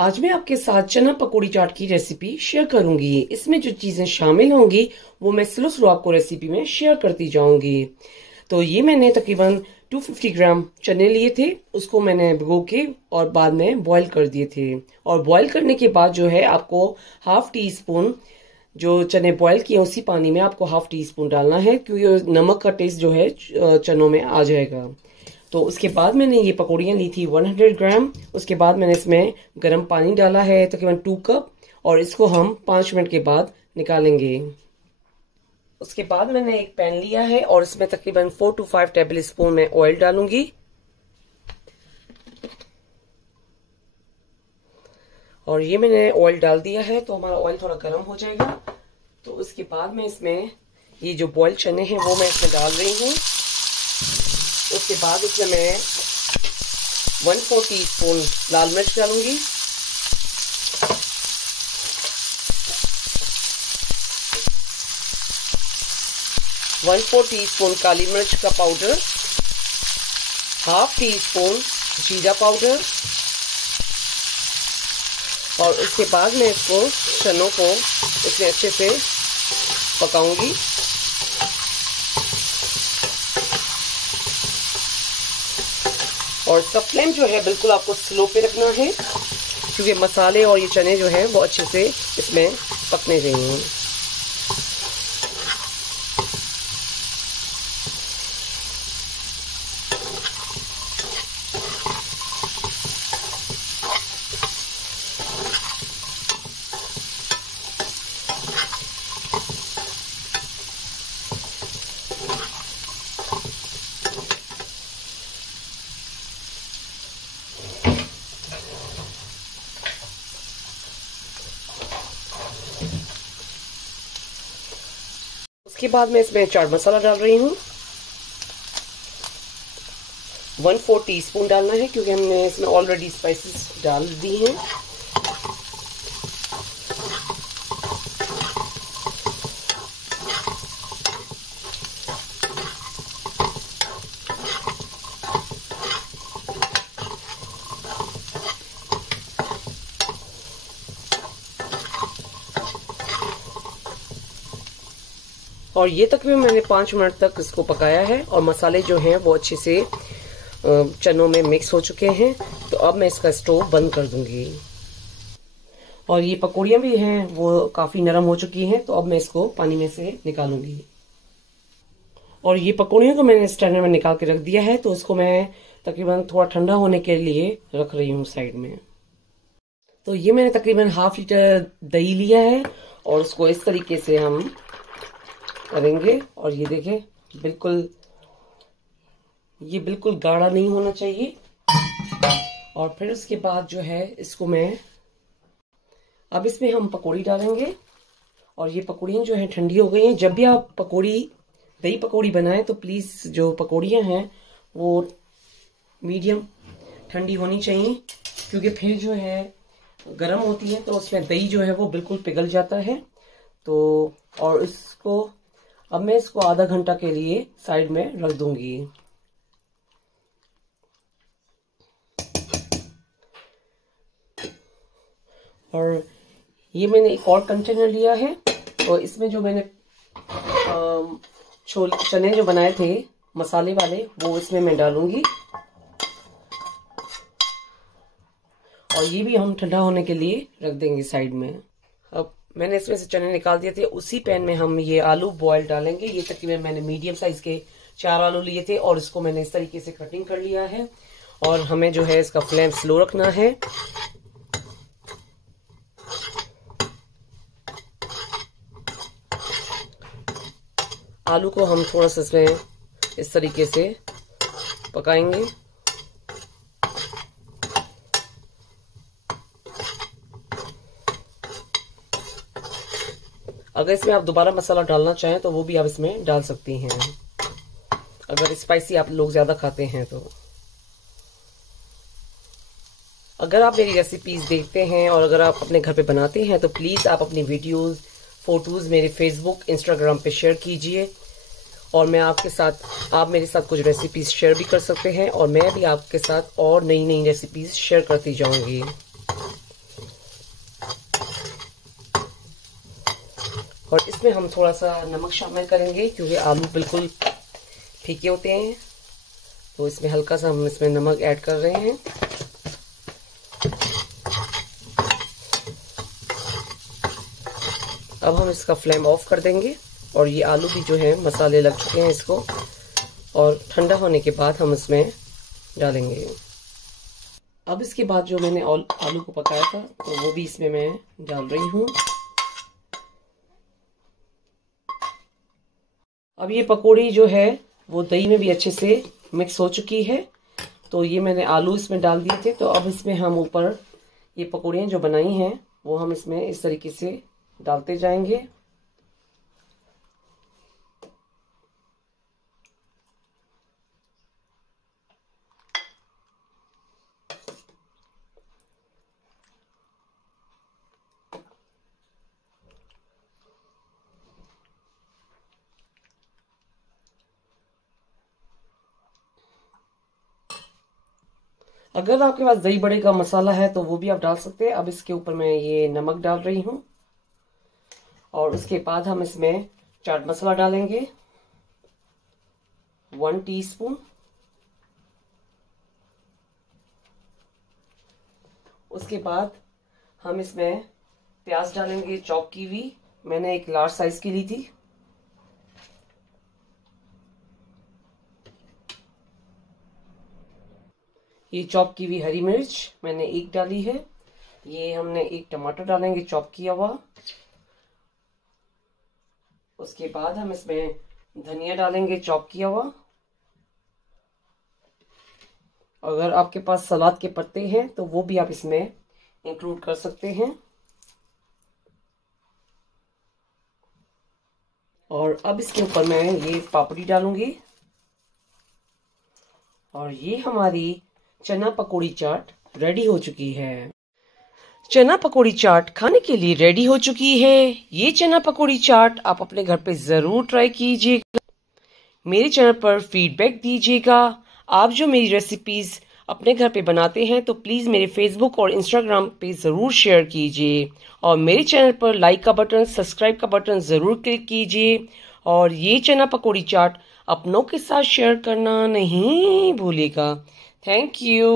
आज मैं आपके साथ चना पकौड़ी चाट की रेसिपी शेयर करूंगी। इसमें जो चीजें शामिल होंगी वो मैं स्लो स्लो आपको रेसिपी में शेयर करती जाऊंगी। तो ये मैंने तकरीबन 250 ग्राम चने लिए थे, उसको मैंने भिगो के और बाद में बॉईल कर दिए थे। और बॉईल करने के बाद जो है आपको हाफ टी स्पून जो चने बॉईल किए उसी पानी में आपको हाफ टी स्पून डालना है, क्योंकि नमक का टेस्ट जो है चनों में आ जाएगा। तो उसके बाद मैंने ये पकौड़ियाँ ली थी 100 ग्राम। उसके बाद मैंने इसमें गर्म पानी डाला है तकरीबन 2 कप, और इसको हम 5 मिनट के बाद निकालेंगे। उसके बाद मैंने एक पैन लिया है और इसमें तकरीबन 4 to 5 टेबल स्पून में ऑयल डालूंगी। और ये मैंने ऑयल डाल दिया है, तो हमारा ऑयल थोड़ा गर्म हो जाएगा। तो उसके बाद मैं इसमें ये जो बॉइल्ड चने हैं वो मैं इसमें डाल रही हूँ। उसके बाद इसमें मैं 1/4 टीस्पून लाल मिर्च डालूंगी, वन 4 टीस्पून काली मिर्च का पाउडर, हाफ टी स्पून जीरा पाउडर, और उसके बाद मैं इसको चनों को इसमें अच्छे से पकाऊंगी। और इसका फ्लेम जो है बिल्कुल आपको स्लो पे रखना है, क्योंकि मसाले और ये चने जो है वो अच्छे से इसमें पकने चाहिए। उसके बाद मैं इसमें चाट मसाला डाल रही हूँ। 1/4 टीस्पून डालना है, क्योंकि हमने इसमें ऑलरेडी स्पाइसेस डाल दी हैं। और ये तकरीबन मैंने 5 मिनट तक इसको पकाया है, और मसाले जो हैं वो अच्छे से चनों में मिक्स हो चुके हैं। तो अब मैं इसका स्टोव बंद कर दूंगी। और ये पकौड़ियाँ भी हैं वो काफ़ी नरम हो चुकी हैं, तो अब मैं इसको पानी में से निकालूंगी। और ये पकौड़ियों को मैंने स्टैंडर में निकाल के रख दिया है, तो उसको मैं तकरीबन थोड़ा ठंडा होने के लिए रख रही हूँ साइड में। तो ये मैंने तकरीबन हाफ लीटर दही लिया है, और उसको इस तरीके से हम करेंगे। और ये देखें, ये बिल्कुल गाढ़ा नहीं होना चाहिए। और फिर उसके बाद जो है इसको अब इसमें हम पकौड़ी डालेंगे। और ये पकौड़ियाँ जो है ठंडी हो गई हैं। जब भी आप दही पकौड़ी बनाएं तो प्लीज़ जो पकौड़ियाँ हैं वो मीडियम ठंडी होनी चाहिए, क्योंकि फिर जो है गर्म होती है तो उसमें दही जो है वो बिल्कुल पिघल जाता है। तो और अब मैं इसको आधा घंटा के लिए साइड में रख दूंगी। और ये मैंने एक और कंटेनर लिया है, और इसमें जो मैंने चने जो बनाए थे मसाले वाले वो इसमें मैं डालूंगी। और ये भी हम ठंडा होने के लिए रख देंगे साइड में। अब मैंने इसमें से चने निकाल दिए थे। उसी पैन में हम ये आलू बॉयल डालेंगे। ये तकरीबन मैंने मीडियम साइज के 4 आलू लिए थे, और इसको मैंने इस तरीके से कटिंग कर लिया है। और हमें जो है इसका फ्लेम स्लो रखना है। आलू को हम थोड़ा सा इसमें इस तरीके से पकाएंगे। अगर इसमें आप दोबारा मसाला डालना चाहें तो वो भी आप इसमें डाल सकती हैं, अगर स्पाइसी आप लोग ज्यादा खाते हैं तो। अगर आप मेरी रेसिपीज देखते हैं और अगर आप अपने घर पे बनाते हैं तो प्लीज आप अपनी वीडियोस, फोटोज मेरे फेसबुक, इंस्टाग्राम पे शेयर कीजिए। और मैं आप मेरे साथ कुछ रेसिपीज शेयर भी कर सकते हैं, और मैं भी आपके साथ और नई नई रेसिपीज शेयर करती जाऊंगी। इसमें हम थोड़ा सा नमक शामिल करेंगे क्योंकि आलू बिल्कुल फीके होते हैं, तो इसमें हल्का सा हम इसमें नमक ऐड कर रहे हैं। अब हम इसका फ्लेम ऑफ कर देंगे और ये आलू भी जो है मसाले लग चुके हैं इसको, और ठंडा होने के बाद हम इसमें डालेंगे। अब इसके बाद जो मैंने आलू को पकाया था तो वो भी इसमें मैं डाल रही हूँ। अब ये पकौड़ी जो है वो दही में भी अच्छे से मिक्स हो चुकी है, तो ये मैंने आलू इसमें डाल दिए थे। तो अब इसमें हम ऊपर ये पकौड़ियाँ जो बनाई हैं वो हम इसमें इस तरीके से डालते जाएंगे। अगर आपके पास दही बड़े का मसाला है तो वो भी आप डाल सकते हैं। अब इसके ऊपर मैं ये नमक डाल रही हूँ और उसके बाद हम इसमें चाट मसाला डालेंगे 1 टीस्पून। उसके बाद हम इसमें प्याज डालेंगे चॉप की हुई, मैंने एक लार्ज साइज की ली थी। ये चॉप की हुई हरी मिर्च मैंने एक डाली है। ये हमने एक टमाटर डालेंगे चॉप किया हुआ। उसके बाद हम इसमें धनिया डालेंगे चॉप किया हुआ। अगर आपके पास सलाद के पत्ते हैं तो वो भी आप इसमें इंक्लूड कर सकते हैं। और अब इसके ऊपर मैं ये पापड़ी डालूंगी और ये हमारी चना पकौड़ी चाट रेडी हो चुकी है। चना पकौड़ी चाट खाने के लिए रेडी हो चुकी है। ये चना पकौड़ी चाट आप अपने घर पे जरूर ट्राई कीजिएगा। मेरे चैनल पर फीडबैक दीजिएगा। आप जो मेरी रेसिपीज अपने घर पे बनाते हैं तो प्लीज मेरे फेसबुक और इंस्टाग्राम पे जरूर शेयर कीजिए और मेरे चैनल पर लाइक का बटन, सब्सक्राइब का बटन जरूर क्लिक कीजिए और ये चना पकौड़ी चाट अपनों के साथ शेयर करना नहीं भूलिएगा। Thank you.